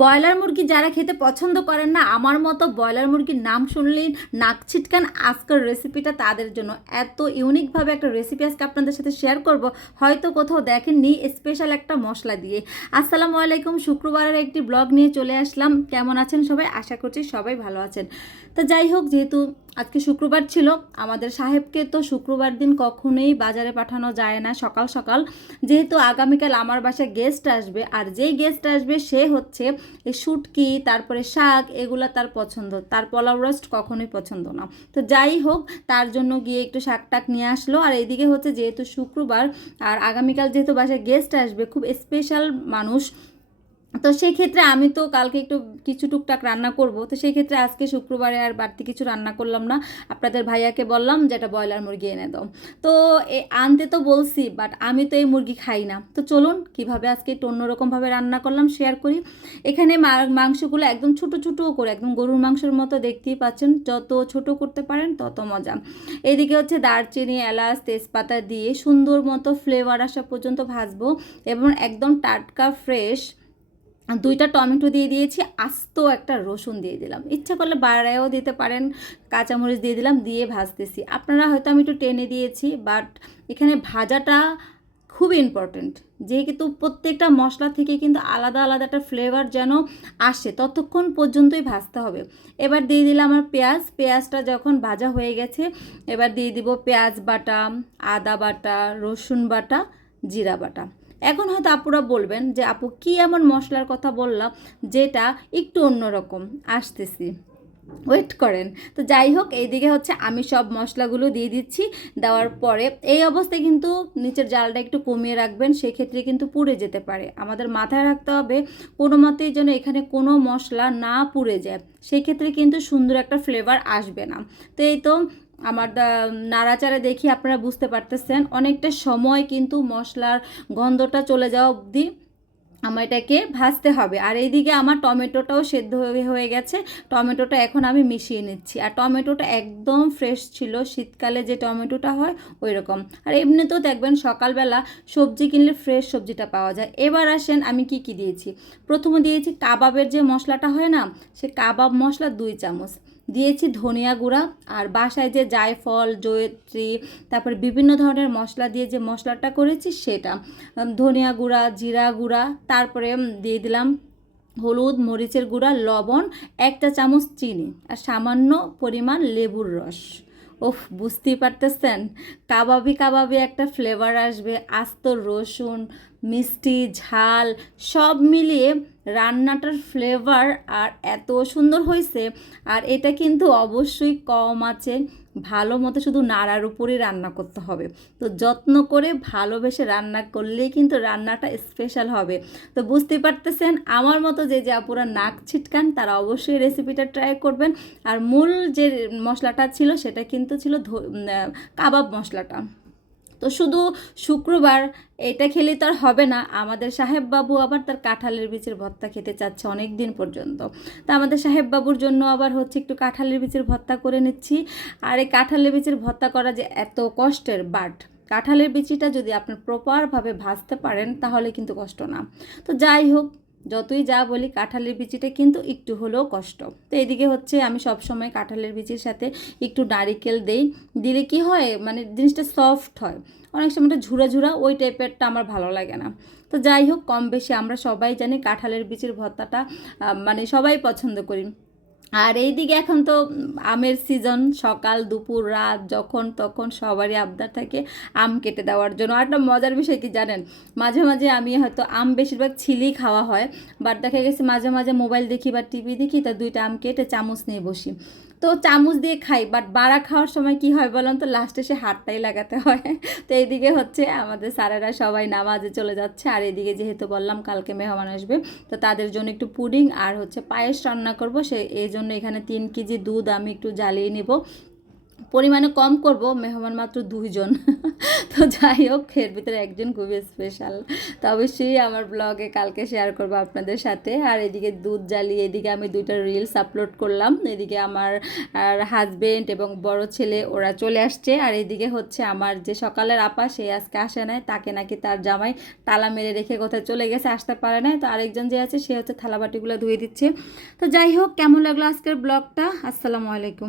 Broiler মুরগি যারা খেতে পছন্দ করেন না, আমার মতো ব্রয়লার মুরগির নাম শুনলেই নাক ছিটকান আজকের রেসিপিটা তাদের জন্য। এত ইউনিকভাবে একটা রেসিপি আজকে আপনাদের সাথে শেয়ার করব, হয়তো কোথাও দেখেননি স্পেশাল একটা মশলা দিয়ে। আসসালামু আলাইকুম, শুক্রবারের একটি ব্লগ নিয়ে চলে আসলাম। কেমন আছেন সবাই? আশা করছি সবাই ভালো আছেন। তো যাই হোক, যেহেতু আজকে শুক্রবার ছিল। আমাদের সাহেবকে তো শুক্রবার দিন কখনোই বাজারে পাঠানো যায় না সকাল সকাল। যেহেতু আগামীকাল আমার বাসায় গেস্ট আসবে আর যেই গেস্ট আসবে সে হচ্ছে এই শুটকি, তারপরে শাক, এগুলো তার পছন্দ। তার পোলাও রোস্ট কখনোই পছন্দ না। তো যাই হোক, তার জন্য গিয়ে একটু শাক টাক নিয়ে আসলো। আর এইদিকে হচ্ছে যেহেতু শুক্রবার, আর আগামীকাল যেহেতু বাসায় গেস্ট আসবে, খুব স্পেশাল মানুষ তো সেই ক্ষেত্রে আমি তো কালকে একটু কিছু টুকটাক রান্না করব। তো সেই ক্ষেত্রে আজকে শুক্রবারে আর বাড়তি কিছু রান্না করলাম না। আপনাদের ভাইয়াকে বললাম যে একটা ব্রয়লার মুরগি এনে দাও। তো আনতে তো বলছি, বাট আমি তো এই মুরগি খাই না। তো চলুন কীভাবে আজকে একটু অন্যরকমভাবে রান্না করলাম, শেয়ার করি। এখানে মাংসগুলো একদম ছোট ছোট করে, একদম গরুর মাংসের মতো দেখতেই পাচ্ছেন। যত ছোট করতে পারেন, তত মজা। এদিকে হচ্ছে দারচিনি, এলাচ, তেজপাতা দিয়ে সুন্দর মতো ফ্লেভার আসা পর্যন্ত ভাজবো এবং একদম টাটকা, ফ্রেশ দুইটা টমেটো দিয়ে দিয়েছি, আস্ত একটা রসুন দিয়ে দিলাম। ইচ্ছা করলে বাড়ায়ও দিতে পারেন, কাঁচামরিচ দিয়ে দিলাম, দিয়ে ভাজতেছি। আপনারা হয়তো আমি একটু টেনে দিয়েছি বাট এখানে ভাজাটা খুব ইম্পর্ট্যান্ট যেহেতু প্রত্যেকটা মশলা থেকে কিন্তু আলাদা আলাদা একটা ফ্লেভার যেন আসে, ততক্ষণ পর্যন্তই ভাজতে হবে। এবার দিয়ে দিলাম আমার পেঁয়াজ, পেঁয়াজটা যখন ভাজা হয়ে গেছে, এবার দিয়ে দিব পেঁয়াজ বাটা, আদা বাটা, রসুন বাটা, জিরা বাটা। এখন হয়তো আপুরা বলবেন যে আপু, কি এমন মশলার কথা বললাম যেটা একটু অন্যরকম? আসতেছি। ওয়েট করেন। তো যাই হোক, এইদিকে হচ্ছে আমি সব মশলাগুলো দিয়ে দিচ্ছি। দেওয়ার পরে এই অবস্থায় কিন্তু নিচের জালটা একটু কমিয়ে রাখবেন, সেক্ষেত্রে কিন্তু পুড়ে যেতে পারে। আমাদের মাথায় রাখতে হবে কোনো মতেই যেন এখানে কোনো মশলা না পুড়ে যায়। সেক্ষেত্রে কিন্তু সুন্দর একটা ফ্লেভার আসবে না। তো এই তো আমার নাড়াচাড়া দেখি আপনারা বুঝতে পারতেছেন। অনেকটা সময় কিন্তু মশলার গন্ধটা চলে যাওয়া অবধি আমার এটাকে ভাজতে হবে। আর এইদিকে আমার টমেটোটাও সেদ্ধ হয়ে গেছে। টমেটোটা এখন আমি মিশিয়ে নিচ্ছি। আর টমেটোটা একদম ফ্রেশ ছিল। শীতকালে যে টমেটোটা হয় ওই রকম আর এমনিতেও দেখবেন সকালবেলা সবজি কিনলে ফ্রেশ সবজিটা পাওয়া যায়। এবার আসেন আমি কি কি দিয়েছি? প্রথমে দিয়েছি কাবাবের যে মশলাটা হয় না, সে কাবাব মশলা দুই চামচ। দিয়েছি ধনিয়া গুঁড়া আর বাসায় যে জায়ফল, জয়ত্রী, তারপরে বিভিন্ন ধরনের মশলা দিয়ে যে মশলাটা করেছি সেটা। ধনিয়া গুঁড়া, জিরা গুঁড়া, তারপরে দিয়ে দিলাম হলুদ, মরিচের গুঁড়া, লবণ একটা চামচ চিনি আর সামান্য পরিমাণ লেবুর রস। ওফ বুঝতেই পারতেছেন? কাবাবি কাবাবি একটা ফ্লেভার আসবে, আস্ত রসুন মিষ্টি, ঝাল, সব মিলিয়ে রান্নাটার ফ্লেভার আর এত সুন্দর হয়েছে আর এটা কিন্তু অবশ্যই কম আছে, ভালো মতো শুধু নাড়ার উপরেই রান্না করতে হবে। তো যত্ন করে ভালোবেসে রান্না করলেই কিন্তু রান্নাটা স্পেশাল হবে। তো বুঝতে পারতেছেন, আমার মতো যে যে আপুরা নাক ছিটকান, তারা অবশ্যই রেসিপিটা ট্রাই করবেন। আর মূল যে মশলাটা ছিল, সেটা কিন্তু ছিল কাবাব মশলাটা। তো শুধু শুক্রবার এটা খেলে তো আর হবে না। আমাদের সাহেব বাবু আবার তার কাঁঠালের বীজের ভর্তা খেতে চাচ্ছে অনেক দিন পর্যন্ত। তা আমাদের সাহেব বাবুর জন্য আবার হচ্ছে একটু কাঁঠালের বীজের ভর্তা করে নিচ্ছি। আর এই কাঁঠালের বীজের ভর্তা করা যে এত কষ্টের বাট, কাঁঠালের বিচিটা যদি আপনি প্রপারভাবে ভাজতে পারেন তাহলে কিন্তু কষ্ট না। তো যাই হোক যতই যা বলি কাঁঠালের বিচিটা কিন্তু একটু হলেও কষ্ট। তো এদিকে হচ্ছে আমি সব সময় কাঁঠালের বিচির সাথে একটু নারিকেল দেই। দিলে কি হয়? মানে জিনিসটা সফট হয়। অনেক সময় ঝুরা ঝুরা ওই টাইপেরটা আমার ভালো লাগে না। তো যাই হোক কম বেশি আমরা সবাই জানি কাঁঠালের বিচির ভর্তাটা মানে সবাই পছন্দ করি। আর এই দিকে এখন তো আমের সিজন সকাল, দুপুর, রাত, যখন তখন সবারই আবদার থাকে আম কেটে দেওয়ার জন্য। আর একটা মজার বিষয় কি জানেন? মাঝে মাঝে আমি হয়তো আম বেশিরভাগ ছিলেই খাওয়া হয় বাট দেখা গেছে মাঝে মাঝে মোবাইল দেখি বা টিভি দেখি, তা দুইটা আম কেটে চামচ নিয়ে বসি। তো চামচ দিয়ে খাই বাট বাড়া খাওয়ার সময় কি হয় বলুন তো? লাস্টে সে হাতটাই লাগাতে হয়। তো এইদিকে হচ্ছে আমাদের স্যারেরা সবাই নামাজে চলে যাচ্ছে। আর এদিকে যেহেতু বললাম, কালকে মেহমান আসবে, তো তাদের জন্য একটু পুডিং আর হচ্ছে পায়েস রান্না করব। সে, এই জন্য এখানে তিন কেজি দুধ আমি একটু জ্বালিয়ে নেব। পরিমাণে কম করব, মেহমান মাত্র দুইজন। তো যাই হোক, এর ভিতরে একজন খুবই স্পেশাল তো অবশ্যই আমার ব্লগে কালকে শেয়ার করব আপনাদের সাথে। আর এদিকে দুধ জ্বালিয়ে, এদিকে আমি দুইটা রিলস আপলোড করলাম। এদিকে আমার আর হাজবেন্ড এবং বড় ছেলে, ওরা চলে আসছে। আর এদিকে হচ্ছে আমার যে সকালের আপা, সে আজকে আসে নাই। তাকে নাকি তার জামাই তালা মেরে রেখে কোথায় চলে গেছে, আসতে পারে নাই। তো আরেকজন যে আছে, সে হচ্ছে থালাবাটিগুলো ধুয়ে দিচ্ছে। তো যাই হোক, কেমন লাগল আজকের ব্লগটা আসসালামু আলাইকুম।